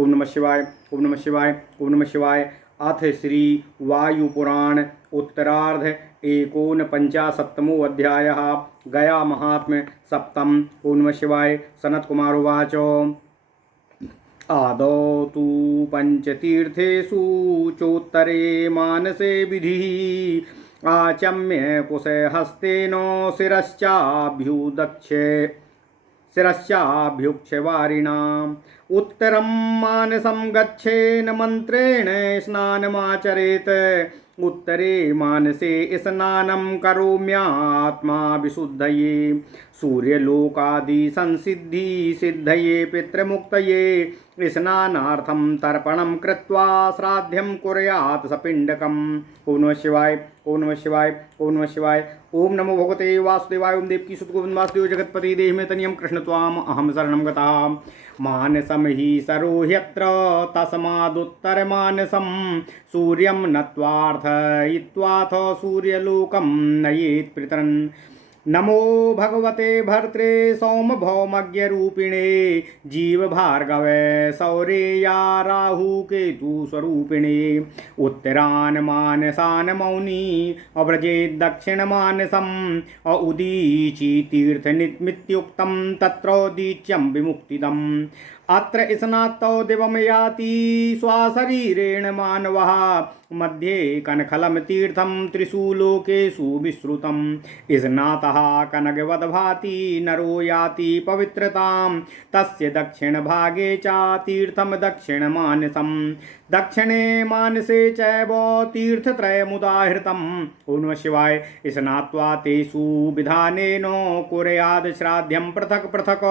ओम नमः शिवाय, ओम नमः शिवाय, ओम नमः शिवाय। अथ श्री वायुपुराण उत्तरार्ध एकोनपञ्चाशत्तमो अध्यायः। गया महात्म्य सप्तम। ओम नमः शिवाय। सनत कुमार उवाच आदौ तु पञ्चतीर्थेषु चोत्तरे मानसे विधिः आचम्य कुशहस्तेन शिरश्चाभ्युक्षवारिणाम् उत्तरं मानसं गच्छेन मन्त्रेण स्नानमाचरेत् उत्तरे मानसे स्नानं करोम्यात्मा विशुद्धये सूर्यलोकादि संसिद्धि सिद्धये पितृमुक्तये स्नानार्थं तर्पणं कृत्वा श्राद्धं कुर्यात् सपिण्डकम्। ओम नमः शिवाय, ओम नमः शिवाय, ओम नमः शिवाय। ओम नमो भगवते वासुदेवाय। ओम देवकी सुत गोविंद वासुदेव जगत्पति देहि मे तनियं कृष्ण त्वाम अहम शरणं गतः। मानसं हि सरोह्यत्र तस्मादुत्तरमानसं सूर्यं नत्वार्थयित्वाथ सूर्यलोकं नयेत् पितरन्। नमो भगवते भर्त्रे सौमभौमज्ञरूपिणे जीव भार्गवे सौरेया राहुकेतु स्वरूपिणे उत्तरान् मानसान् मौनी अव्रजेत् दक्षिणमानसम् उदीची तीर्थमित्युक्तं तत्रोदीच्यं विमुक्तिदम्। अत्र स्नातौ दिवं याति स्वशरीरेण मानवः मध्ये कनखलं तीर्थं त्रिषु लोकेषु विश्रुतं स्नातः कनकवद्भाति नरो याति पवित्रतां तस्य दक्षिणभागे च तीर्थं दक्षिणमानसं दक्षिणे मानसे चैव तीर्थत्रयमुदाहृतम्। ओम नमः शिवाय। स्नात्वा तेषु विधानेन कुर्याद् श्राद्धं पृथक् पृथक्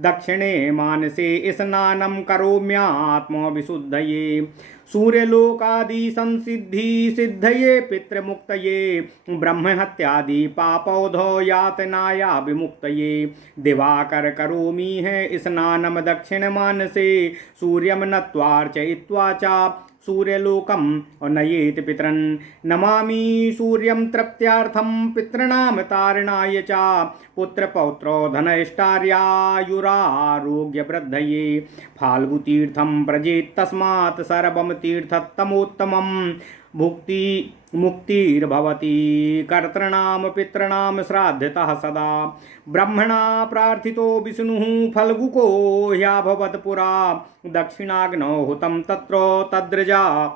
दक्षिणे मानसे स्नानं करोम्यात्मविशुद्धये सूर्यलोकादि संसिद्धि सिद्धये पितृमुक्तये ब्रह्महत्यादि पापौधो यातनाया विमुक्तये दिवाकर करोमि है स्नानं दक्षिण मानसे सूर्यं नत्वार्चयित्वा च सूर्यलोकं नयेत् पितरन्। नमामि सूर्यं तृप्त्यार्थं पितॄणां तारणाय च पुत्रपौत्रो धनैष्ठार्यायुरारोग्यवृद्धये फाल्गुतीर्थं व्रजेत् तस्मात् सर्वं तीर्थतमोत्तमं मुक्तिर्भवति कर्तॄणां पितॄणां श्राद्धतः सदा। ब्रह्मणा प्रार्थितो विष्णुः फल्गुको ह्यभवत् पुरा दक्षिणाग्नौ हुतं तत्र तद्रजा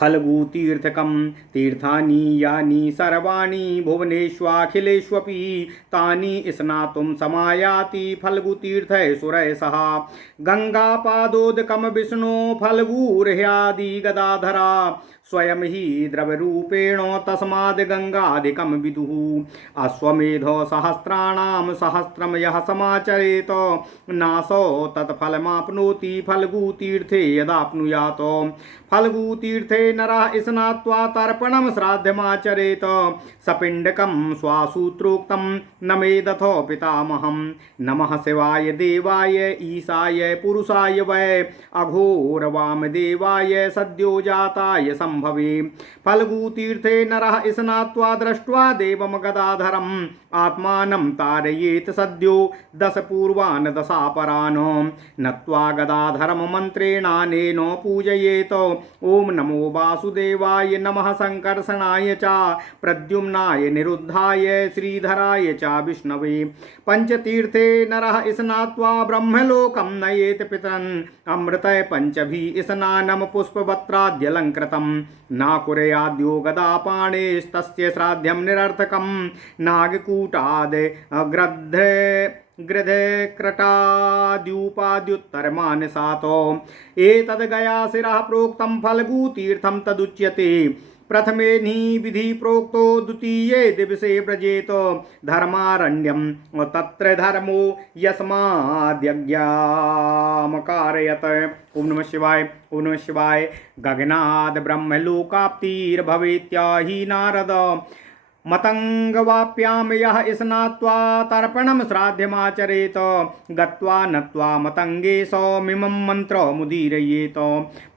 फल्गुतीर्थकं तीर्थानि यानि सर्वाणि भुवनेष्वखिलेष्वपि तानि स्नातुं समायाति फल्गुतीर्थे सुरैः सह गंगापादोदकं विष्णु फल्गुर्ह्यादि गदाधरा स्वयं हि द्रवरूपेण तस्माद् गंगाधिकं विदुः। अश्वमेध सहस्राणां सहस्रं यः समाचरेत नासो तत्फलमाप्नोति फल्गुतीर्थे यदाप्नुयात्। फल्गुतीर्थे नरः स्नात्वा तर्पणं श्राद्धमाचरेत सपिण्डकं स्वासूत्रोक्तं नमेदथो पितामहं। नमः शिवाय देवाय ईशाय पुरुषाय वै अघोरवामदेवाय सद्यो जाताय संभवे। फल्गुतीर्थे नरः स्नात्वा दृष्ट्वा देवं गदाधरम् आत्मानं तारयेत् सद्यो दश पूर्वान् दशापरान् नत्वा गदाधरं मन्त्रेणानेन पूजयेत्। ओम नमो वासुदेवाय नमः संकर्षणाय च प्रद्युम्नाय निरुद्धाय श्रीधराय च विष्णवे। पंचतीर्थे नरः स्नात्वा ब्रह्मलोकं नयेत् पितरन् अमृतय पंचभिः स्नानं पुष्पवस्त्राद्यलङ्कृतं न कुर्याद्यो गदापाणेस्तस्य श्राद्धं निरर्थकं नागकूटाद् गृधे क्रटाद्युपाद्युत्तरमानसातो एतद्गया शिरः प्रोक्तं फल्गुतीर्थं तदुच्यते। प्रथमे हि विधि प्रोक्तो द्वितीये दिवसे व्रजेत धर्मारण्यं तत्र धर्मो यस्माद्यज्ञामकारयत्। ओम नमः शिवाय, ओम नमः शिवाय। गगनाद् ब्रह्मलोकाप्तिर्भवेत्याहि नारद मतंगवाप्यां यः स्नात्वा तर्पणं श्राद्धमाचरेत गत्वा नत्वा मतंगे सौमिमं मन्त्रमुदीरयेत।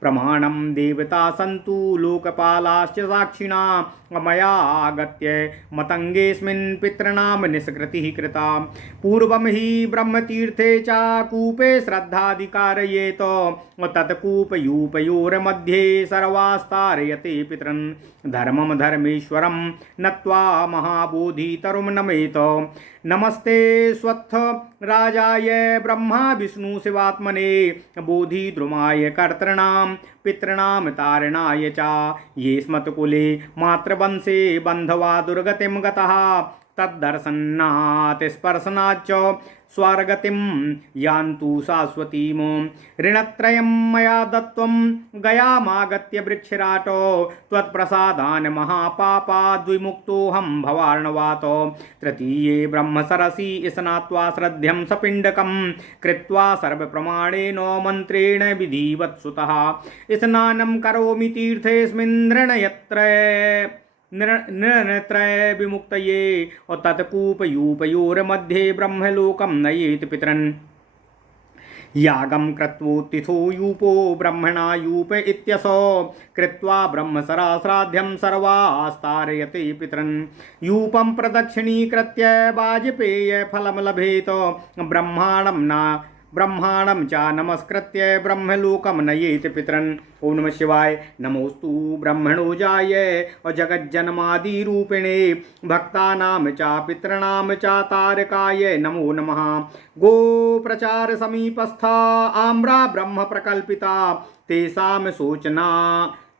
प्रमाणं देवता सन्तु लोकपालाश्च साक्षिणा मयागत्य मतंगेऽस्मिन् पितॄणां निष्कृतिः कृता। पूर्वं हि ब्रह्मतीर्थे च कूपे श्रद्धाधिकारयेत तत्कूपयूपयोर्मध्ये सर्वास्तारयते पितॄन् धर्मं धर्मेश्वरं नत्वा महाबोधितरुं नमेत। नमस्ते स्वत्थ राजाय ब्रह्मा विष्णु शिवात्मने बोधिद्रुमाय कर्तॄणां पितॄणां तारणाय च ये स्मत्कुले मातृवंशे बन्धवा दुर्गतिं गतः तद्दर्शनात् स्पर्शनाच्च स्वर्गतिं यान्तु शाश्वतीम् ऋणत्रयं मया दत्तं गयामागत्य वृक्षराट त्वत्प्रसादान् महापापाद् विमुक्तोऽहं भवार्णवात्। तृतीये ब्रह्मसरसि स्नात्वा श्रद्धं सपिण्डकं कृत्वा सर्वप्रमाणेन मन्त्रेण विधिवत्सुतः स्नानं करोमि तीर्थेऽस्मिन् नृणत्रय विमुक्तये और तत्कूपयूपयोर्मध्ये ब्रह्मलोकं नयेत पितरन्। यागं कृत्वोत्थितो यूपो ब्रह्मणा यूप इत्यसौ कृत्वा ब्रह्मसराश्राद्धं सर्वास्तारयते पितरन्। यूपं प्रदक्षिणीकृत्य वाजपेय फलं लभेत ब्रह्माणं च नमस्कृत्य ब्रह्मलोकं नयेत पितरन्। ओम नमः शिवाय। नमोस्तु ब्रह्मणोजाय और जगज्जन्मादिरूपिणे भक्तानां च पितॄणां च तारकाय नमो नमः। गो प्रचार समीपस्था आम्रा ब्रह्म प्रकल्पिता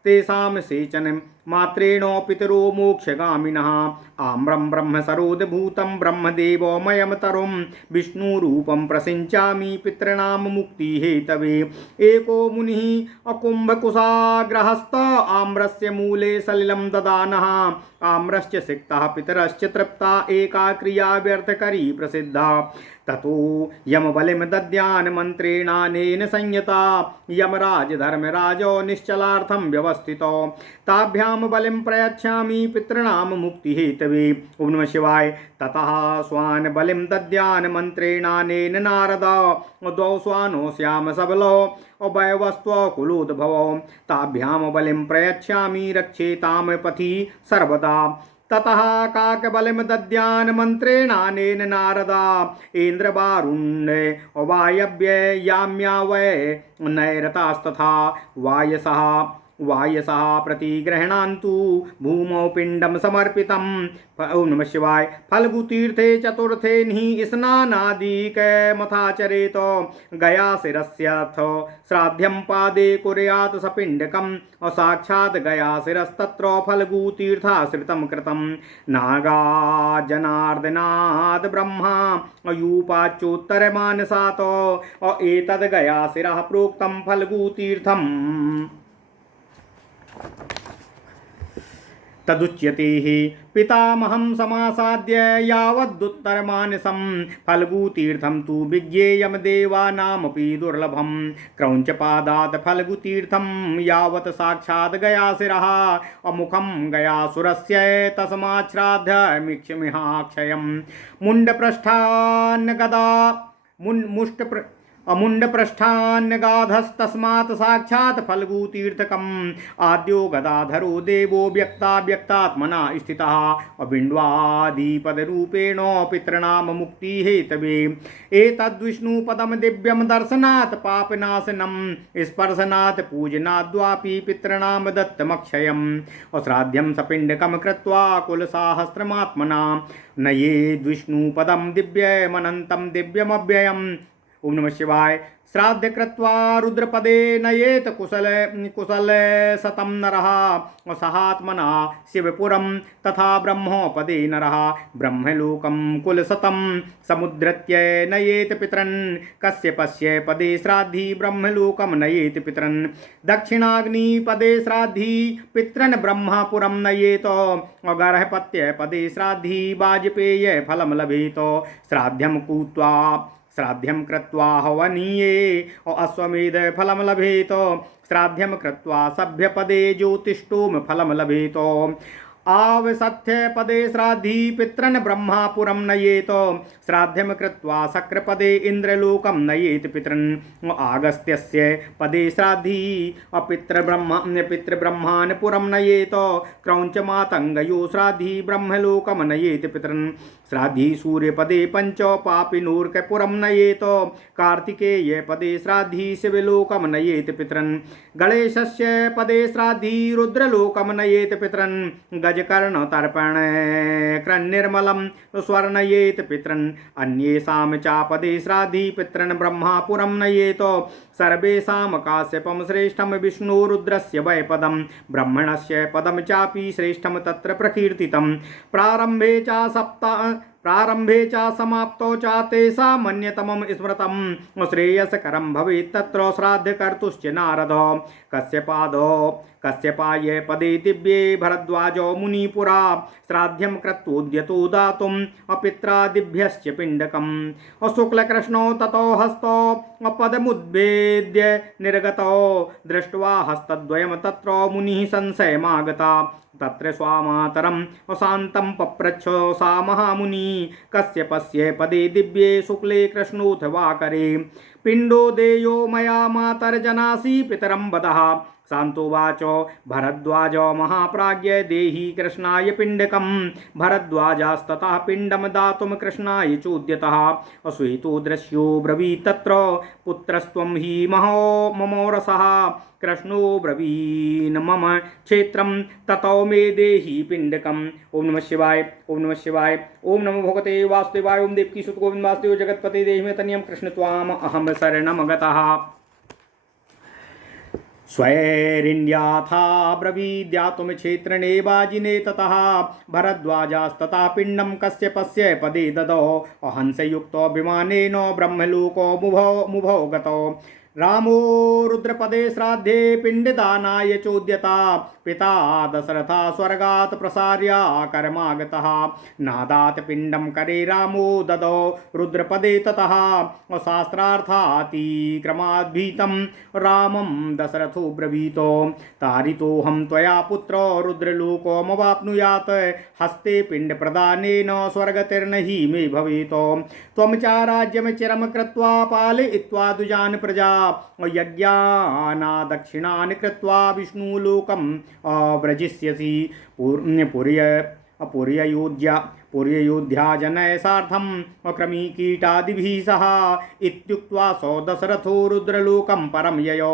तेषां सेचन मात्रेण पितरो मोक्षगामिनः। आम्रं ब्रह्मसरोदभूतं ब्रह्मदेवमयं तरुं विष्णुरूपं प्रसिञ्चामि पितॄणां मुक्तिहेतवे। एको मुनिः अकुम्भकुशाग्रहस्थ आम्रस्य मूले सलिलं ददानः। आम्रश्च सिक्तः पितरश्च तृप्ता एका क्रिया व्यर्थकरी प्रसिद्धा। ततो यमबलिं दद्यान् मन्त्रेणानेन संयता यमराज धर्मराजो निश्चलार्थं व्यवस्थितो। ताभ्यां बलिं प्रयच्छामि पितॄणां मुक्तिहेतवे। ओम नमः शिवाय। ततः स्वान् बलिं दद्यान् मन्त्रेणानेन नारद द्वौ स्वानो श्याम सबलो अभयवस्त्व कुलोद्भवो। ताभ्यां बलिं प्रयच्छामि रक्षेतां पथि सर्वदा। ततः काकबलिं दद्यान् मन्त्रेणानेन नारदा इन्द्रवारुण्य वायव्य याम्या वै नैरतास्तथा वायसः प्रतिगृह्णान्तु भूमौ पिण्डं समर्पितं। ओम नमः शिवाय। फल्गुतीर्थे चतुर्थे हि स्नानादिकमथाचरेत गया शिरस्यथ श्राद्धं पादे कुर्यात् सपिण्डकम् साक्षात् गया शिरस्तत्र फल्गुतीर्थाश्रितं कृतं। नागाजनार्दनाद् ब्रह्मा यूपाच्योत्तरमानसात् एतद् गया शिरः प्रोक्तं फल्गुतीर्थम् तदुच्यते हि पितामहं समासाद्य यावदुत्तरमानसं फल्गुतीर्थं तु विज्ञेयं देवानामपि दुर्लभं। क्रौञ्चपादात् फल्गुतीर्थं यावत् साक्षात् गयाशिरः अमुखं गयासुरस्य तस्माच्छ्राद्धमीक्षमिहाक्षयं। अमुण्डपृष्ठान्नगाधस्तस्मात् साक्षात् फल्गुतीर्थकम्। आद्यो गदाधरो देवो व्यक्तात्मना स्थितः अबिण्वादिपदरूपेण पितॄणां मुक्तिहेतवे। एतद्विष्णुपदं दिव्यं दर्शनात् पापनाशनं स्पर्शनात् पूजनाद्वापि पितॄणां दत्तमक्षयम्। अश्राद्धं सपिण्डकं कृत्वा कुलसाहस्रमात्मना नयेद्विष्णुपदं दिव्यमनन्तं दिव्यमव्ययम्। ओम नमः शिवाय। श्राद्ध कृत्वा रुद्रपदे नयेत कुशल शतं नरः सहात्मना शिवपुरं तथा ब्रह्मोपदे नरः ब्रह्मलोकं कुलशतं समुद्धृत्य नयेत पितरन्। कश्यपस्य पदे श्राद्धि ब्रह्मलोकं नयेत पितरन्। दक्षिणाग्निपदे श्राद्धि पितरन् ब्रह्मपुरं नयेत। अगर्हपत्य पदे श्राद्धि वाजपेय फलं लभेत। श्राद्धं कृत्वा हवनीये अश्वमेध फलं लभेत। श्राद्धं कृत्वा सभ्यपदे ज्योतिष्टोम फलं लभेत। आवसथ्य पदे श्राद्धि पितरन् ब्रह्मापुरं नयेत श्राद्धं कृत्वा शक्रपदे इंद्रलोकं नयेत पितरन् आगस्त्यस्य पदे श्राद्धि पितृब्रह्मान् पुरं नयेत क्रौञ्चमातङ्गयो श्राद्धि ब्रह्मलोकं नयेत पितरन् श्राद्धि सूर्यपदे पंच पापिनूर्कपुरं नयेत कार्तिकेय पदे श्राद्धि शिवलोकं नयेत पितरन् गणेशस्य पदे श्राद्धि रुद्रलोकं नयेत पितरन् गजकर्ण तर्पण क्रन्निर्मलं स्वर्णयेत पितरन् अन्येषां चापदे श्राद्धि पितरन् ब्रह्मापुरं नयेत सर्वेषां काश्यपं श्रेष्ठं विष्णुरुद्रस्य वै पदं ब्रह्मणस्य पदं चापि श्रेष्ठं तत्र प्रकीर्तितं प्रारंभे च समाप्तौ च तेषामन्यतमं स्मृतं श्रेयस्करं भवेत् तत्र श्राद्धकर्तुश्च नारद कश्यपाय पदे दिव्ये भरद्वाजो मुनिपुरा श्राद्धं कृत्वोद्यतो दातुम् अपित्रादिभ्यश्च पिण्डकम् शुक्लकृष्णो ततो हस्तो पदमुद्भेद्य निर्गतो दृष्ट्वा हस्तद्वयं तत्र मुनिः संशयमागता तत्र स्वामातरं शान्तं पप्रच्छ सा महामुनि कश्यपस्य पदे दिव्ये शुक्ले कृष्णोऽथवा करे पिण्डो देयो मया मातर्जनासि पितरं वदः शान्तोवाच भरद्वाज महाप्राज्ञ देहि कृष्णाय पिण्डकं भरद्वाजास्ततः पिण्डं दातुं कृष्णाय चोद्यतः अश्वेतो दृश्यो ब्रवीत् तत्र पुत्रस्त्वं हि ममोरसः कृष्णो ब्रवीन् मम क्षेत्रं ततो मे देहि पिण्डकम् ओम नमः शिवाय ओम नमः शिवाय ओम नमो भगवते वासुदेवाय ओम देवकी सुत गोविंद वासुदेव जगत्पते देहि मे तनियं कृष्ण त्वाम अहं शरणं गतः स्वैरिण्याथा ब्रवीद्यातुं क्षेत्रनेवाजिने ततः भरद्वाजास्तथा पिण्डं कश्यपस्य पदे ददौ अहंसयुक्तो विमानेन ब्रह्मलोको मुभौ गतौ रामो रुद्रपदे श्राद्धे पिण्डदानाय चोद्यता पिता दशरथा स्वर्गात् प्रसार्य कर्मागतः नादात् पिण्डं करे रामो ददौ रुद्रपदे ततः शास्त्रार्थातिक्रमाद्भीतं रामं दशरथो ब्रवीतो तारितोऽहं त्वया पुत्रो रुद्रलोकोमवाप्नुयात् हस्ते पिण्डप्रदानेन स्वर्गतिर्नहि मे भवेतो त्वं च राज्यं चिरं कृत्वा पालयित्वा दुजान् प्रजा यज्ञानादक्षिणान् कृत्वा विष्णुलोकम् व्रजिष्यसि पुर्ययोध्या सार्धं क्रमीकीटादिभिः सह इत्युक्त्वा सो दशरथो रुद्रलोकं परं ययो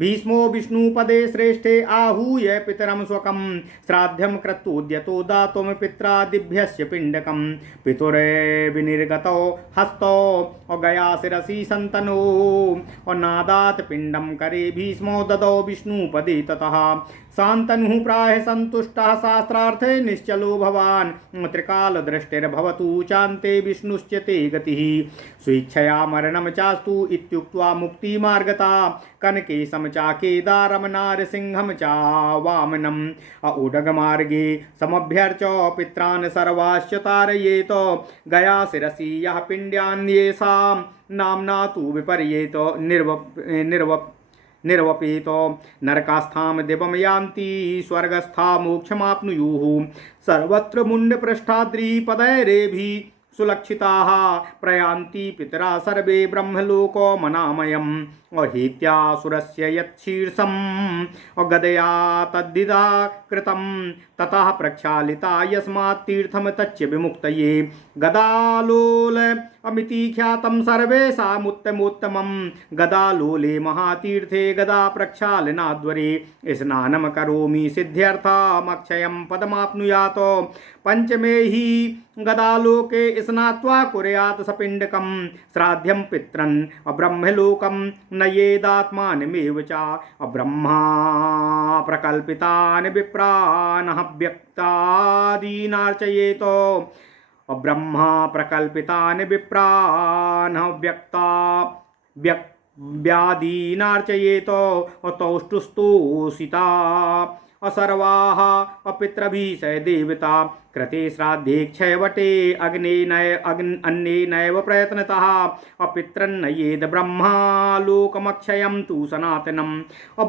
भीष्मो विष्णुपदे श्रेष्ठे आहूय पितरं स्वकं श्राद्धं कृत्वोद्यतो दातुं पित्रादिभ्यस्य पिण्डकं पितुरे विनिर्गतो हस्तो गया शिरसि सन्तनो नादात् पिण्डं करे भीष्मो ददौ विष्णुपदे ततः शान्तनुः प्राह सन्तुष्टः शास्त्रार्थे निश्चलो भवान् त्रिकालदृष्टिर्भवतु चान्ते विष्णुश्च ते गतिः स्वेच्छया मरणं चास्तु इत्युक्त्वा मुक्तिमार्गता कनकेशं च केदारं नारसिंहं च वामनम् ऊडगमार्गे समभ्यर्च पित्रान् सर्वाश्च तारयेत गया शिरसि यः पिण्ड्यान्येषां नाम्ना तु विपर्येत निर्वपेतो नरकास्थां दिवं यान्ति स्वर्गस्था मोक्षमाप्नुयुः सर्वत्र मुण्डपृष्ठाद्रिपदैरेभिः सुलक्षिताः प्रयान्ति पितरा सर्वे ब्रह्मलोको मनामयम् अहेत्यासुरस्य यच्छीर्षं गदया तद्दिदा कृतं ततः प्रक्षालिता यस्मात् तीर्थं तच्च विमुक्तये गदालोल अमिति ख्यातं सर्वेषामुत्तमोत्तमं गदालोले महातीर्थे गदा प्रक्षालनाद्वरे स्नानं करोमि सिद्ध्यर्थमक्षयं पदमाप्नुयात् पंचमे हि गदालोके स्नात्वा कुर्यात् सपिण्डकं श्राद्धं पितरन् ब्रह्मलोकं नयेदात्मानमेव च ब्रह्मा प्रकल्पितान् विप्रान् व्यक्तादीनार्चयेत ब्रह्मा प्रकल्पितान् विप्रान् व्यादीनार्चयेत तौष्टुस्तोषिता असर्वाः अपितृभिः स देवता कृते श्राद्धे क्षयवटे अन्ये नैव प्रयत्नतः अपितृन्नयेद ब्रह्मा लोकमक्षयं तु सनातनम्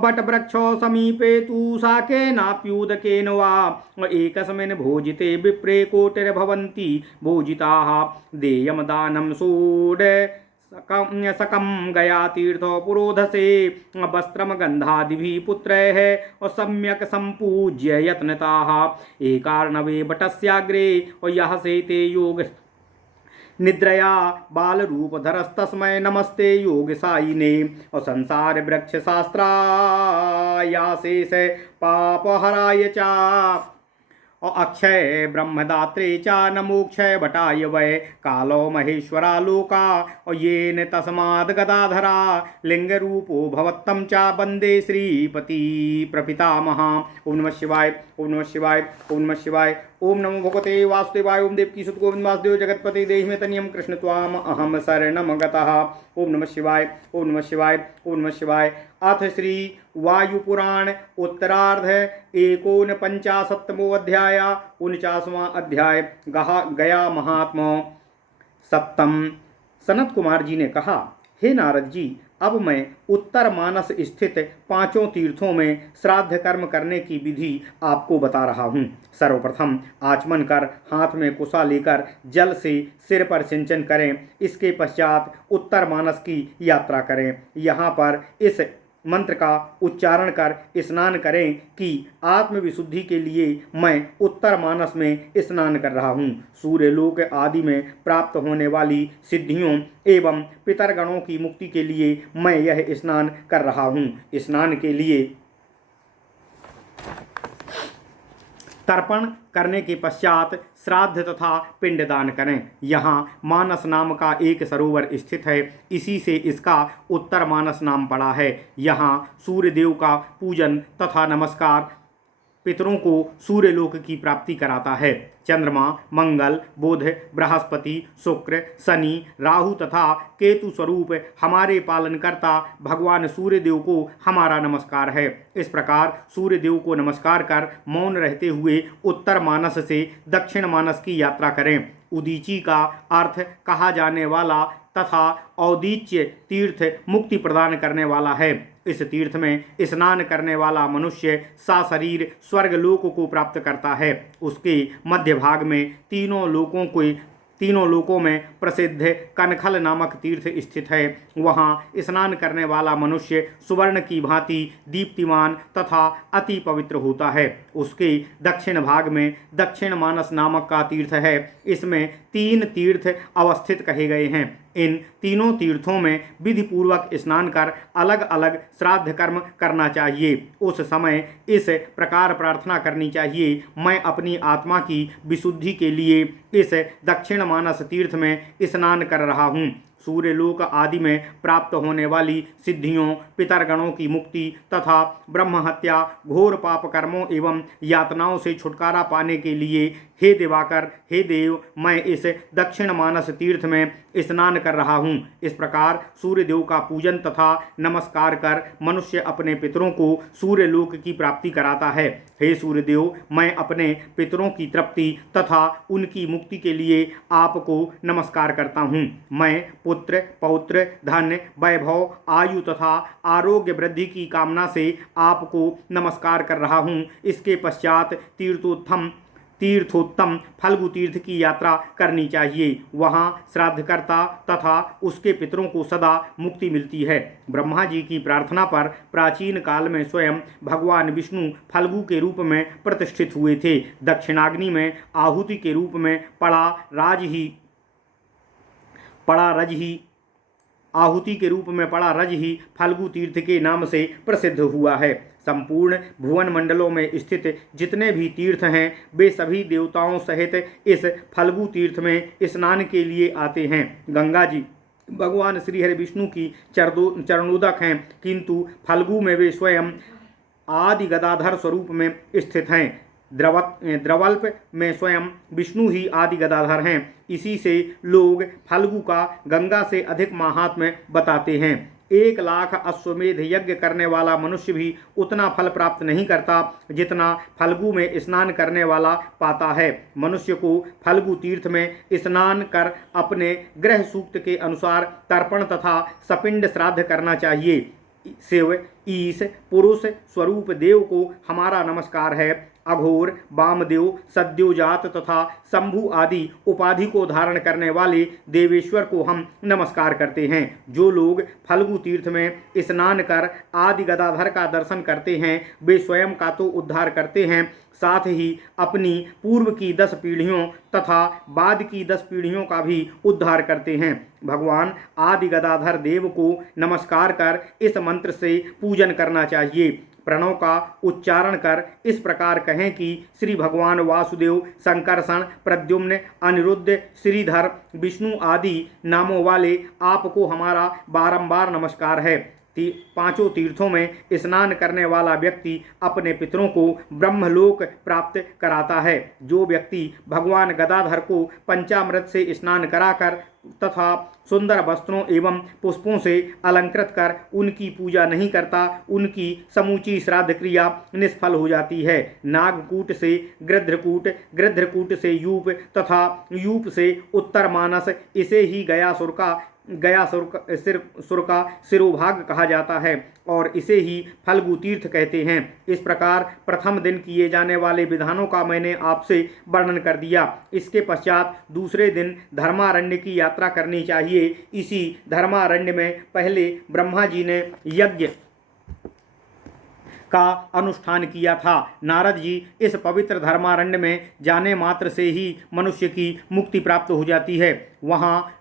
बटवृक्षो समीपे तु शाकेनाप्युदकेन वा एकस्मिन् भोजिते विप्रे कोटिर्भवन्ति भोजिताः देयं दानं सकम गया तीर्थ पुरोधसे वस्त्रम गंधादिभिः पुत्रैः सम्यक संपूज्य यत्नताः एकार्णवे बटस्याग्रे यः सेते योग निद्रया बालरूपधरस्तस्मै नमस्ते योगसायिने संसार वृक्ष शास्त्रायाशेष पापहराय च अक्षय ब्रह्मदात्रे च नमोक्षय भटाय वै कालो महेश्वरा लोका येन तस्माद् गदाधरा लिंगरूपो भवत्तं च वन्दे श्रीपति प्रपितामहा। ओम नमः शिवाय, ओम नमः शिवाय, ओम नमः शिवाय। ओम नमो भगवते वासुदेवाय। ओम देवकी सुत गोविंद वासुदेव जगतपते देहि मे तनियम कृष्ण त्वाम अहम शरणम गतः। ओम नमः शिवाय, ओम नमः शिवाय, ओम नमः शिवाय। अथ श्री वायुपुराण उत्तरार्ध 49वां अध्याय 49वां अध्याय गया महात्मा सप्तम। सनत कुमार जी ने कहा, हे नारद जी, अब मैं उत्तर मानस स्थित 5 तीर्थों में श्राद्ध कर्म करने की विधि आपको बता रहा हूँ। सर्वप्रथम आचमन कर हाथ में कुसा लेकर जल से सिर पर सिंचन करें। इसके पश्चात उत्तर मानस की यात्रा करें। यहाँ पर इस मंत्र का उच्चारण कर स्नान करें कि आत्मविशुद्धि के लिए मैं उत्तर मानस में स्नान कर रहा हूँ। सूर्यलोक आदि में प्राप्त होने वाली सिद्धियों एवं पितरगणों की मुक्ति के लिए मैं यह स्नान कर रहा हूँ। स्नान के लिए तर्पण करने के पश्चात श्राद्ध तथा पिंडदान करें। यहाँ मानस नाम का एक सरोवर स्थित है, इसी से इसका उत्तर मानस नाम पड़ा है। यहाँ सूर्यदेव का पूजन तथा नमस्कार पितरों को सूर्यलोक की प्राप्ति कराता है। चंद्रमा, मंगल, बुध, बृहस्पति, शुक्र, शनि, राहु तथा केतु स्वरूप हमारे पालनकर्ता भगवान सूर्यदेव को हमारा नमस्कार है। इस प्रकार सूर्यदेव को नमस्कार कर मौन रहते हुए उत्तर मानस से दक्षिण मानस की यात्रा करें। उदीची का अर्थ कहा जाने वाला तथा औदीच्य तीर्थ मुक्ति प्रदान करने वाला है। इस तीर्थ में स्नान करने वाला मनुष्य सशरीर स्वर्गलोक को प्राप्त करता है। उसके मध्य भाग में तीनों लोकों में प्रसिद्ध कनखल नामक तीर्थ स्थित है। वहाँ स्नान करने वाला मनुष्य सुवर्ण की भांति दीप्तिमान तथा अति पवित्र होता है। उसके दक्षिण भाग में दक्षिण मानस नामक का तीर्थ है। इसमें 3 तीर्थ अवस्थित कहे गए हैं। इन तीनों तीर्थों में विधि पूर्वक स्नान कर अलग अलग श्राद्ध कर्म करना चाहिए। उस समय इस प्रकार प्रार्थना करनी चाहिए, मैं अपनी आत्मा की विशुद्धि के लिए इस दक्षिण मानस तीर्थ में स्नान कर रहा हूँ। सूर्यलोक आदि में प्राप्त होने वाली सिद्धियों, पितरगणों की मुक्ति तथा ब्रह्म हत्या, घोर पाप कर्मों एवं यातनाओं से छुटकारा पाने के लिए हे दिवाकर, हे देव, मैं इस दक्षिण मानस तीर्थ में स्नान कर रहा हूँ। इस प्रकार सूर्यदेव का पूजन तथा नमस्कार कर मनुष्य अपने पितरों को सूर्यलोक की प्राप्ति कराता है। हे सूर्यदेव, मैं अपने पितरों की तृप्ति तथा उनकी मुक्ति के लिए आपको नमस्कार करता हूँ। मैं पुत्र, पौत्र, धन, वैभव, आयु तथा आरोग्य वृद्धि की कामना से आपको नमस्कार कर रहा हूँ। इसके पश्चात तीर्थोत्तम फल्गु तीर्थ की यात्रा करनी चाहिए। वहाँ श्राद्धकर्ता तथा उसके पितरों को सदा मुक्ति मिलती है। ब्रह्मा जी की प्रार्थना पर प्राचीन काल में स्वयं भगवान विष्णु फल्गु के रूप में प्रतिष्ठित हुए थे। दक्षिणाग्नि में आहुति के रूप में पड़ा रज ही फल्गु तीर्थ के नाम से प्रसिद्ध हुआ है। संपूर्ण भुवन मंडलों में स्थित जितने भी तीर्थ हैं, वे सभी देवताओं सहित इस फल्गु तीर्थ में स्नान के लिए आते हैं। गंगा जी भगवान श्री हरि विष्णु की चरणोदक हैं, किंतु फल्गु में वे स्वयं आदि गदाधर स्वरूप में स्थित हैं। द्रवल्प में स्वयं विष्णु ही आदि गदाधर हैं। इसी से लोग फल्गु का गंगा से अधिक महात्म्य बताते हैं। 1,00,000 अश्वमेध यज्ञ करने वाला मनुष्य भी उतना फल प्राप्त नहीं करता जितना फल्गु में स्नान करने वाला पाता है। मनुष्य को फल्गु तीर्थ में स्नान कर अपने ग्रह सूक्त के अनुसार तर्पण तथा सपिंड श्राद्ध करना चाहिए। शिव, ईश, पुरुष स्वरूप देव को हमारा नमस्कार है। अघोर, वामदेव, सद्योजात तथा शंभु आदि उपाधि को धारण करने वाले देवेश्वर को हम नमस्कार करते हैं। जो लोग फल्गु तीर्थ में स्नान कर आदि गदाधर का दर्शन करते हैं वे स्वयं का तो उद्धार करते हैं, साथ ही अपनी पूर्व की 10 पीढ़ियों तथा बाद की 10 पीढ़ियों का भी उद्धार करते हैं। भगवान आदि गदाधर देव को नमस्कार कर इस मंत्र से पूजन करना चाहिए। प्रणव का उच्चारण कर इस प्रकार कहें कि श्री भगवान वासुदेव, संकर्षण, प्रद्युम्न, अनिरुद्ध, श्रीधर, विष्णु आदि नामों वाले आपको हमारा बारंबार नमस्कार है। 5 तीर्थों में स्नान करने वाला व्यक्ति अपने पितरों को ब्रह्मलोक प्राप्त कराता है। जो व्यक्ति भगवान गदाधर को पंचामृत से स्नान कराकर तथा सुंदर वस्त्रों एवं पुष्पों से अलंकृत कर उनकी पूजा नहीं करता, उनकी समूची श्राद्ध क्रिया निष्फल हो जाती है। नागकूट से गृध्रकूट, गृध्रकूट से यूप तथा यूप से उत्तर मानस, इसे ही सुर का सिरोभाग कहा जाता है और इसे ही फल्गु तीर्थ कहते हैं। इस प्रकार प्रथम दिन किए जाने वाले विधानों का मैंने आपसे वर्णन कर दिया। इसके पश्चात दूसरे दिन धर्मारण्य की यात्रा करनी चाहिए। इसी धर्मारण्य में पहले ब्रह्मा जी ने यज्ञ का अनुष्ठान किया था। नारद जी इस पवित्र धर्मारण्य में जाने मात्र से ही मनुष्य की मुक्ति प्राप्त हो जाती है। वहाँ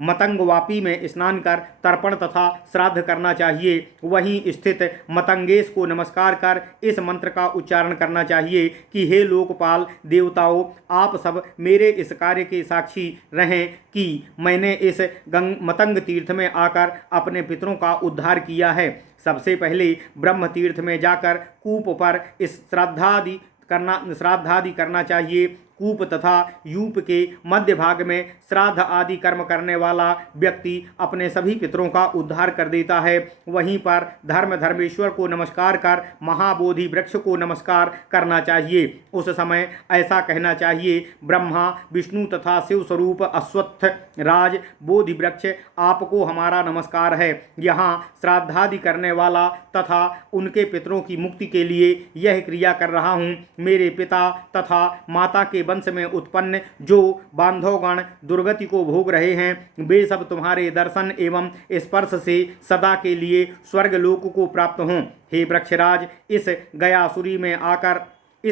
मतंगवापी में स्नान कर तर्पण तथा श्राद्ध करना चाहिए। वहीं स्थित मतंगेश को नमस्कार कर इस मंत्र का उच्चारण करना चाहिए कि हे लोकपाल देवताओं, आप सब मेरे इस कार्य के साक्षी रहें कि मैंने इस मतंग तीर्थ में आकर अपने पितरों का उद्धार किया है। सबसे पहले ब्रह्म तीर्थ में जाकर कूप पर इस श्राद्धादि करना चाहिए। कूप तथा यूप के मध्य भाग में श्राद्ध आदि कर्म करने वाला व्यक्ति अपने सभी पितरों का उद्धार कर देता है। वहीं पर धर्मेश्वर को नमस्कार कर महाबोधि वृक्ष को नमस्कार करना चाहिए। उस समय ऐसा कहना चाहिए, ब्रह्मा, विष्णु तथा शिव स्वरूप अश्वत्थ राज बोधि वृक्ष, आपको हमारा नमस्कार है। यहाँ श्राद्धादि करने वाला तथा उनके पितरों की मुक्ति के लिए यह क्रिया कर रहा हूँ। मेरे पिता तथा माता के वंश में उत्पन्न जो बांधवगण दुर्गति को भोग रहे हैं, वे सब तुम्हारे दर्शन एवं स्पर्श से सदा के लिए स्वर्गलोक को प्राप्त हों। हे वृक्षराज, इस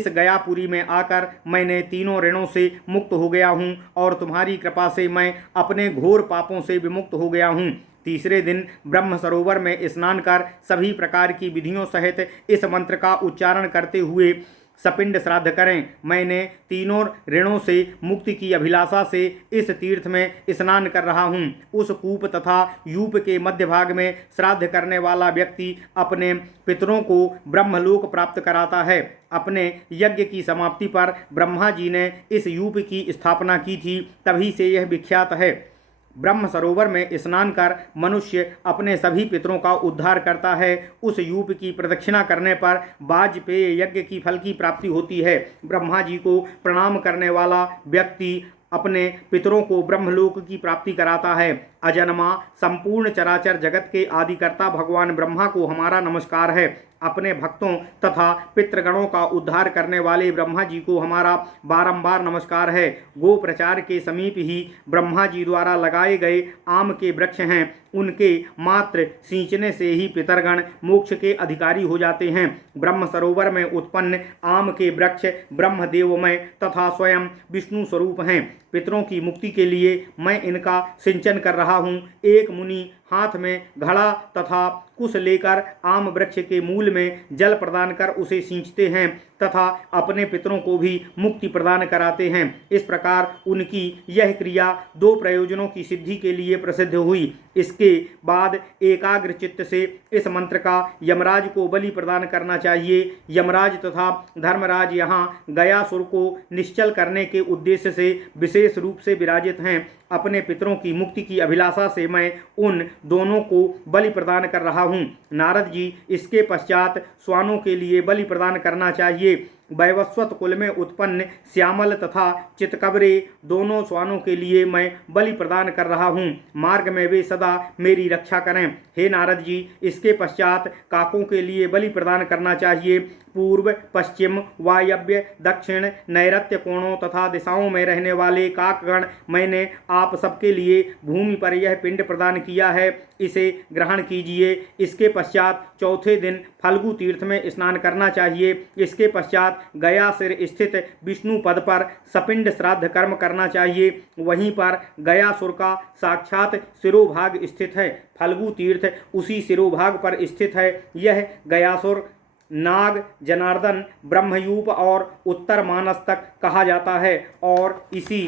गयापुरी में आकर मैंने तीनों ऋणों से मुक्त हो गया हूँ और तुम्हारी कृपा से मैं अपने घोर पापों से विमुक्त हो गया हूँ। तीसरे दिन ब्रह्म सरोवर में स्नान कर सभी प्रकार की विधियों सहित इस मंत्र का उच्चारण करते हुए सपिंड श्राद्ध करें। मैंने तीनों ऋणों से मुक्ति की अभिलाषा से इस तीर्थ में स्नान कर रहा हूँ। उस कूप तथा यूप के मध्य भाग में श्राद्ध करने वाला व्यक्ति अपने पितरों को ब्रह्मलोक प्राप्त कराता है। अपने यज्ञ की समाप्ति पर ब्रह्मा जी ने इस यूप की स्थापना की थी, तभी से यह विख्यात है। ब्रह्म सरोवर में स्नान कर मनुष्य अपने सभी पितरों का उद्धार करता है। उस यूप की प्रदक्षिणा करने पर वाजपेय यज्ञ की फल की प्राप्ति होती है। ब्रह्मा जी को प्रणाम करने वाला व्यक्ति अपने पितरों को ब्रह्मलोक की प्राप्ति कराता है। अजन्मा संपूर्ण चराचर जगत के आदिकर्ता भगवान ब्रह्मा को हमारा नमस्कार है। अपने भक्तों तथा पितृगणों का उद्धार करने वाले ब्रह्मा जी को हमारा बारंबार नमस्कार है। गो प्रचार के समीप ही ब्रह्मा जी द्वारा लगाए गए आम के वृक्ष हैं। उनके मात्र सींचने से ही पितरगण मोक्ष के अधिकारी हो जाते हैं। ब्रह्म सरोवर में उत्पन्न आम के वृक्ष ब्रह्मदेवमय तथा स्वयं विष्णु स्वरूप हैं। पितरों की मुक्ति के लिए मैं इनका सिंचन कर रहा हूँ। एक मुनि हाथ में घड़ा तथा कुश लेकर आम वृक्ष के मूल में जल प्रदान कर उसे सींचते हैं तथा अपने पितरों को भी मुक्ति प्रदान कराते हैं। इस प्रकार उनकी यह क्रिया 2 प्रयोजनों की सिद्धि के लिए प्रसिद्ध हुई। इसके बाद एकाग्र चित्त से इस मंत्र का यमराज को बलि प्रदान करना चाहिए। यमराज तथा धर्मराज यहाँ गयासुर को निश्चल करने के उद्देश्य से विशेष रूप से विराजित हैं। अपने पितरों की मुक्ति की अभिलाषा से मैं उन दोनों को बलि प्रदान कर रहा हूँ। नारद जी, इसके पश्चात श्वानों के लिए बलि प्रदान करना चाहिए। वैवस्वत कुल में उत्पन्न श्यामल तथा चितकबरे दोनों श्वानों के लिए मैं बलि प्रदान कर रहा हूँ। मार्ग में वे सदा मेरी रक्षा करें। हे नारद जी, इसके पश्चात काकों के लिए बलि प्रदान करना चाहिए। पूर्व, पश्चिम, वायव्य, दक्षिण, नैऋत्य कोणों तथा दिशाओं में रहने वाले काकगण, मैंने आप सबके लिए भूमि पर यह पिंड प्रदान किया है, इसे ग्रहण कीजिए। इसके पश्चात चौथे दिन फल्गु तीर्थ में स्नान करना चाहिए। इसके पश्चात गया सिर स्थित विष्णु पद पर सपिंड श्राद्ध कर्म करना चाहिए। वहीं पर गयासुर का साक्षात शिरोभाग स्थित है। फल्गु तीर्थ उसी शिरोभाग पर स्थित है। यह गयासुर नाग, जनार्दन, ब्रह्मयूप और उत्तर मानस तक कहा जाता है और इसी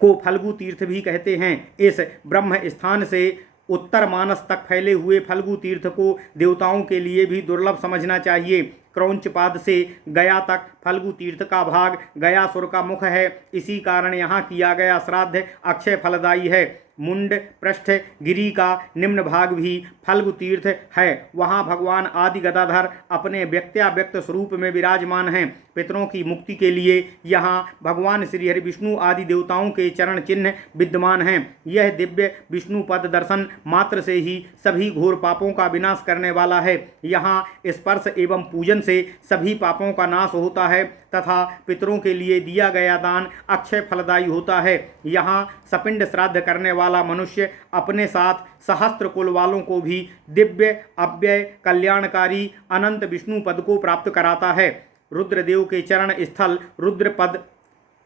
को फल्गु तीर्थ भी कहते हैं। इस ब्रह्म स्थान से उत्तर मानस तक फैले हुए फल्गु तीर्थ को देवताओं के लिए भी दुर्लभ समझना चाहिए। क्रौंचपाद से गया तक फल्गु तीर्थ का भाग गयासुर का मुख है। इसी कारण यहाँ किया गया श्राद्ध अक्षय फलदायी है। मुंड पृष्ठ गिरी का निम्न भाग भी फल्गु तीर्थ है। वहाँ भगवान आदि गदाधर अपने व्यक्त्याव्यक्त स्वरूप में विराजमान हैं। पितरों की मुक्ति के लिए यहाँ भगवान श्री हरि विष्णु आदि देवताओं के चरण चिन्ह विद्यमान हैं। यह दिव्य विष्णु पद दर्शन मात्र से ही सभी घोर पापों का विनाश करने वाला है। यहाँ स्पर्श एवं पूजन से सभी पापों का नाश होता है तथा पितरों के लिए दिया गया दान अक्षय फलदायी होता है। यहाँ सपिंड श्राद्ध करने वाला मनुष्य अपने साथ सहस्त्र कुल वालों को भी दिव्य अव्यय कल्याणकारी अनंत विष्णु पद को प्राप्त कराता है। रुद्रदेव के चरण स्थल रुद्र पद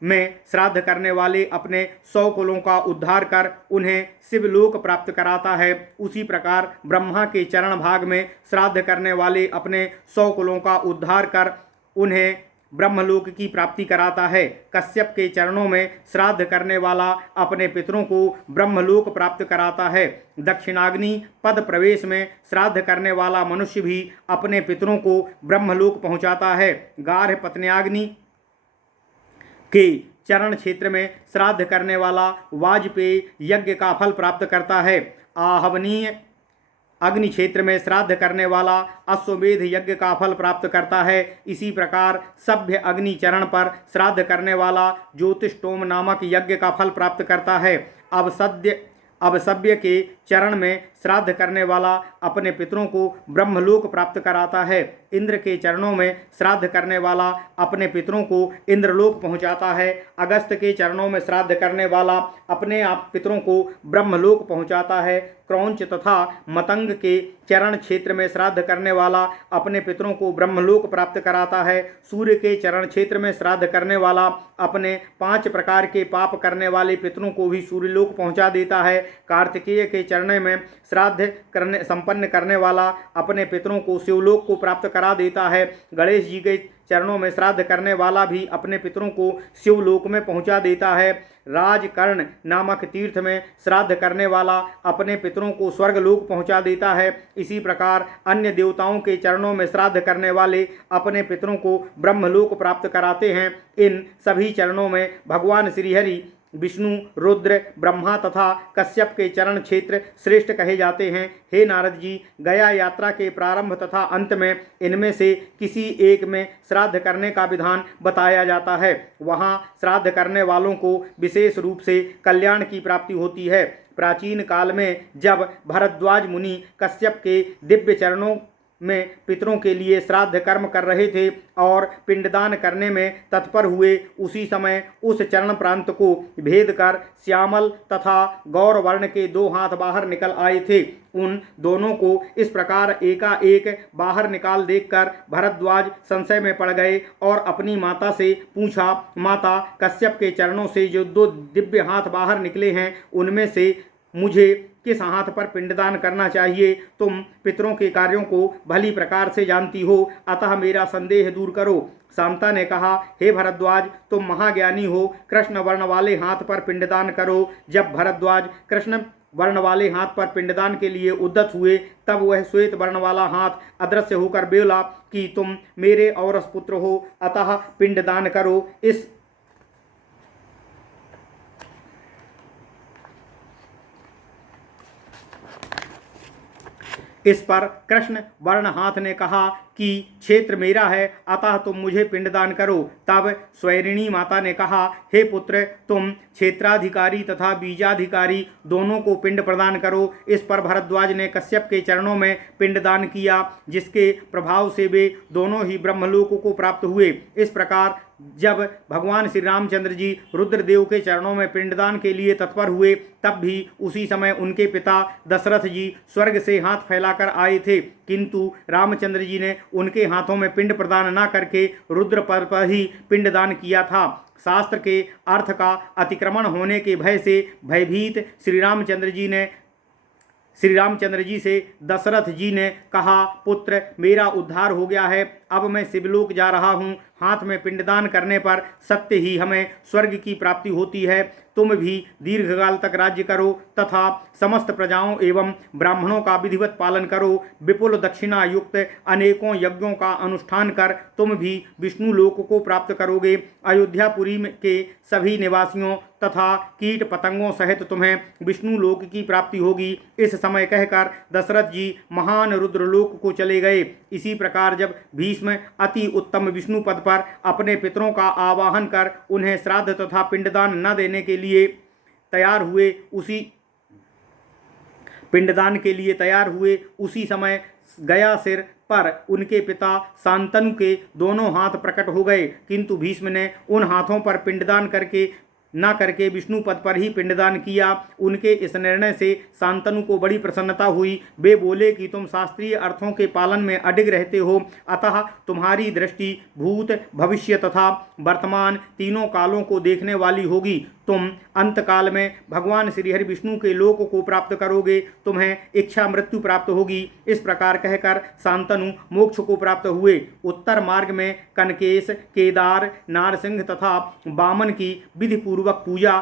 में श्राद्ध करने वाले अपने 100 कुलों का उद्धार कर उन्हें शिवलोक प्राप्त कराता है। उसी प्रकार ब्रह्मा के चरण भाग में श्राद्ध करने वाले अपने 100 कुलों का उद्धार कर उन्हें ब्रह्मलोक की प्राप्ति कराता है। कश्यप के चरणों में श्राद्ध करने वाला अपने पितरों को ब्रह्मलोक प्राप्त कराता है। दक्षिणाग्नि पद प्रवेश में श्राद्ध करने वाला मनुष्य भी अपने पितरों को ब्रह्मलोक पहुंचाता है। गार्ह पत्न्याग्नि के चरण क्षेत्र में श्राद्ध करने वाला वाजपेय यज्ञ का फल प्राप्त करता है। आहवनीय अग्नि क्षेत्र में श्राद्ध करने वाला अश्वमेध यज्ञ का फल प्राप्त करता है। इसी प्रकार सभ्य अग्नि चरण पर श्राद्ध करने वाला ज्योतिष्टोम नामक यज्ञ का फल प्राप्त करता है। अवसभ्य के चरण में श्राद्ध करने वाला अपने पितरों को ब्रह्मलोक प्राप्त कराता है। इंद्र के चरणों में श्राद्ध करने वाला अपने पितरों को इंद्रलोक पहुंचाता है। अगस्त के चरणों में श्राद्ध करने वाला अपने आप पितरों को ब्रह्मलोक पहुंचाता है। क्रौंच तथा मतंग के चरण क्षेत्र में श्राद्ध करने वाला अपने पितरों को ब्रह्मलोक प्राप्त कराता है। सूर्य के चरण क्षेत्र में श्राद्ध करने वाला अपने 5 प्रकार के पाप करने वाले पितरों को भी सूर्यलोक पहुंचा देता है। कार्तिकेय के चरण में श्राद्ध संपन्न करने वाला अपने पितरों को शिवलोक को प्राप्त करा देता है। गणेश जी के चरणों में श्राद्ध करने वाला भी अपने पितरों को शिवलोक में पहुंचा देता है। राजकर्ण नामक तीर्थ में श्राद्ध करने वाला अपने पितरों को स्वर्गलोक पहुंचा देता है। इसी प्रकार अन्य देवताओं के चरणों में श्राद्ध करने वाले अपने पितरों को ब्रह्मलोक प्राप्त कराते हैं। इन सभी चरणों में भगवान श्रीहरि विष्णु, रुद्र, ब्रह्मा तथा कश्यप के चरण क्षेत्र श्रेष्ठ कहे जाते हैं। हे नारद जी, गया यात्रा के प्रारंभ तथा अंत में इनमें से किसी एक में श्राद्ध करने का विधान बताया जाता है। वहाँ श्राद्ध करने वालों को विशेष रूप से कल्याण की प्राप्ति होती है। प्राचीन काल में जब भरद्वाज मुनि कश्यप के दिव्य चरणों में पितरों के लिए श्राद्ध कर्म कर रहे थे और पिंडदान करने में तत्पर हुए, उसी समय उस चरण प्रांत को भेद कर श्यामल तथा गौर वर्ण के 2 हाथ बाहर निकल आए थे। उन दोनों को इस प्रकार एकाएक बाहर निकाल देखकर भरद्वाज संशय में पड़ गए और अपनी माता से पूछा, माता, कश्यप के चरणों से जो 2 दिव्य हाथ बाहर निकले हैं उनमें से मुझे किस हाथ पर पिंडदान करना चाहिए? तुम पितरों के कार्यों को भली प्रकार से जानती हो, अतः मेरा संदेह दूर करो। शांता ने कहा, हे भरद्वाज, तुम महाज्ञानी हो, कृष्ण वर्ण वाले हाथ पर पिंडदान करो। जब भरद्वाज कृष्ण वर्ण वाले हाथ पर पिंडदान के लिए उद्यत हुए, तब वह श्वेत वर्ण वाला हाथ अदृश्य होकर बोला कि तुम मेरे औरस पुत्र हो, अतः पिंडदान करो। इस पर कृष्ण वर्ण हाथ ने कहा कि क्षेत्र मेरा है, अतः तुम मुझे पिंडदान करो। तब स्वैरिणी माता ने कहा, हे पुत्र, तुम क्षेत्राधिकारी तथा बीजाधिकारी दोनों को पिंड प्रदान करो। इस पर भरद्वाज ने कश्यप के चरणों में पिंडदान किया, जिसके प्रभाव से वे दोनों ही ब्रह्मलोक को प्राप्त हुए। इस प्रकार जब भगवान श्री रामचंद्र जी रुद्रदेव के चरणों में पिंडदान के लिए तत्पर हुए, तब भी उसी समय उनके पिता दशरथ जी स्वर्ग से हाथ फैलाकर आए थे, किंतु रामचंद्र जी ने उनके हाथों में पिंड प्रदान न करके रुद्र पर ही पिंडदान किया था। शास्त्र के अर्थ का अतिक्रमण होने के भय से भयभीत श्री रामचंद्र जी से दशरथ जी ने कहा, पुत्र, मेरा उद्धार हो गया है, अब मैं शिवलोक जा रहा हूँ। हाथ में पिंडदान करने पर सत्य ही हमें स्वर्ग की प्राप्ति होती है। तुम भी दीर्घकाल तक राज्य करो तथा समस्त प्रजाओं एवं ब्राह्मणों का विधिवत पालन करो। विपुल दक्षिणा युक्त अनेकों यज्ञों का अनुष्ठान कर तुम भी विष्णु लोक को प्राप्त करोगे। अयोध्यापुरी के सभी निवासियों तथा कीट पतंगों सहित तुम्हें विष्णु लोक की प्राप्ति होगी। इस समय कहकर दशरथ जी महान रुद्रलोक को चले गए। इसी प्रकार जब भीष्म अति उत्तम विष्णु पद पर अपने पितरों का आवाहन कर उन्हें श्राद्ध तथा पिंडदान न देने के लिए तैयार हुए, उसी समय गया सिर पर उनके पिता शांतनु के दोनों हाथ प्रकट हो गए, किंतु भीष्म ने उन हाथों पर पिंडदान न करके विष्णु पद पर ही पिंडदान किया। उनके इस निर्णय से शांतनु को बड़ी प्रसन्नता हुई। वे बोले कि तुम शास्त्रीय अर्थों के पालन में अडिग रहते हो, अतः तुम्हारी दृष्टि भूत, भविष्य तथा वर्तमान तीनों कालों को देखने वाली होगी। तुम अंतकाल में भगवान श्री हरि विष्णु के लोक को प्राप्त करोगे, तुम्हें इच्छा मृत्यु प्राप्त होगी। इस प्रकार कहकर शांतनु मोक्ष को प्राप्त हुए। उत्तर मार्ग में कनकेश, केदार, नारसिंह तथा वामन की विधि पूर्वक पूजा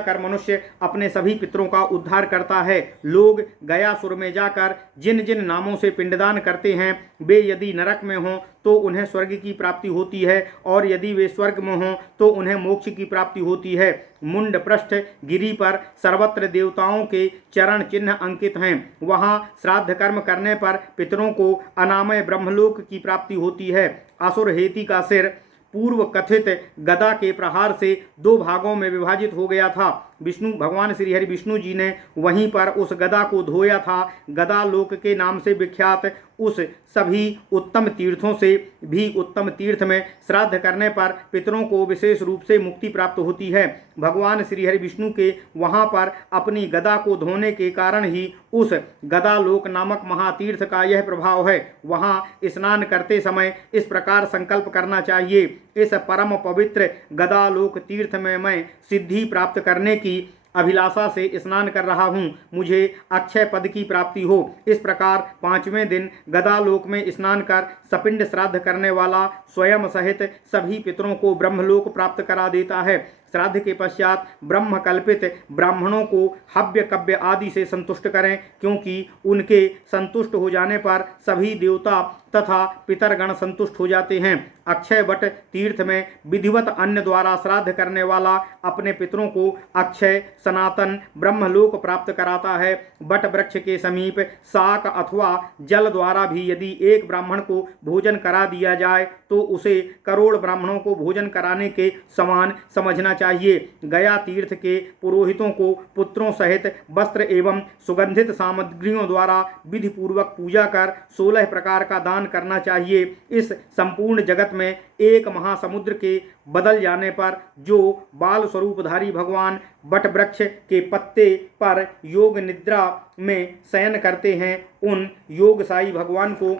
कर मनुष्य अपने सभी पितरों का उद्धार करता है। लोग गयासुर में जाकर जिन जिन नामों से पिंडदान करते हैं, वे यदि नरक में हों तो उन्हें स्वर्ग की प्राप्ति होती है, और यदि वे स्वर्ग में हों तो उन्हें मोक्ष की प्राप्ति होती है। मुंड पृष्ठ गिरि पर सर्वत्र देवताओं के चरण चिन्ह अंकित हैं। वहाँ श्राद्ध कर्म करने पर पितरों को अनामय ब्रह्मलोक की प्राप्ति होती है। असुर हेति का सिर पूर्व कथित गदा के प्रहार से 2 भागों में विभाजित हो गया था। भगवान श्री हरि विष्णु जी ने वहीं पर उस गदा को धोया था। गदा लोक के नाम से विख्यात उस सभी उत्तम तीर्थों से भी उत्तम तीर्थ में श्राद्ध करने पर पितरों को विशेष रूप से मुक्ति प्राप्त होती है। भगवान श्री हरि विष्णु के वहाँ पर अपनी गदा को धोने के कारण ही उस गदालोक नामक महातीर्थ का यह प्रभाव है। वहाँ स्नान करते समय इस प्रकार संकल्प करना चाहिए, इस परम पवित्र गदालोक तीर्थ में मैं सिद्धि प्राप्त करने की अभिलाषा से स्नान कर रहा हूँ, मुझे अक्षय पद की प्राप्ति हो। इस प्रकार 5वें दिन गदालोक में स्नान कर सपिंड श्राद्ध करने वाला स्वयं सहित सभी पितरों को ब्रह्मलोक प्राप्त करा देता है। श्राद्ध के पश्चात ब्रह्म कल्पित ब्राह्मणों को हव्य कव्य आदि से संतुष्ट करें, क्योंकि उनके संतुष्ट हो जाने पर सभी देवता तथा पितरगण संतुष्ट हो जाते हैं। अक्षय वट तीर्थ में विधिवत अन्न द्वारा श्राद्ध करने वाला अपने पितरों को अक्षय सनातन ब्रह्मलोक प्राप्त कराता है। वट वृक्ष के समीप शाक अथवा जल द्वारा भी यदि एक ब्राह्मण को भोजन करा दिया जाए तो उसे करोड़ ब्राह्मणों को भोजन कराने के समान समझना चाहिए। गया तीर्थ के पुरोहितों को पुत्रों सहित वस्त्र एवं सुगंधित सामग्रियों द्वारा विधि पूर्वक पूजा कर 16 प्रकार का दान करना चाहिए। इस संपूर्ण जगत में एक महासमुद्र के बदल जाने पर जो बाल स्वरूपधारी भगवान वट वृक्ष के पत्ते पर योग निद्रा में शयन करते हैं, उन योगशाही भगवान को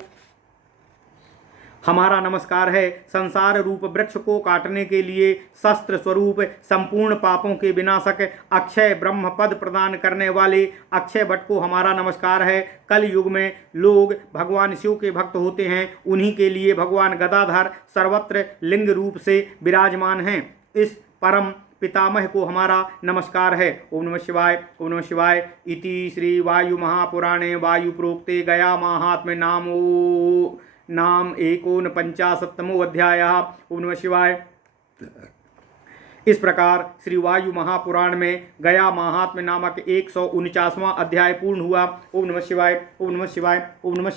हमारा नमस्कार है। संसार रूप वृक्ष को काटने के लिए शस्त्र स्वरूप संपूर्ण पापों के विनाशक अक्षय ब्रह्म पद प्रदान करने वाले अक्षय वट को हमारा नमस्कार है। कल युग में लोग भगवान शिव के भक्त होते हैं, उन्हीं के लिए भगवान गदाधर सर्वत्र लिंग रूप से विराजमान हैं। इस परम पितामह को हमारा नमस्कार है। ओम नमः शिवाय, ओम नमः शिवाय। इति श्री वायु महापुराणे वायु प्रोक्ते गया महात्म्य नाम 49तमो अध्याय। ओम नमः शिवाय। इस प्रकार श्री वायु महापुराण में गया महात्म्य नामक 149वां अध्याय पूर्ण हुआ। ओम नमः शिवाय, ओम नमः शिवाय, ओम नमः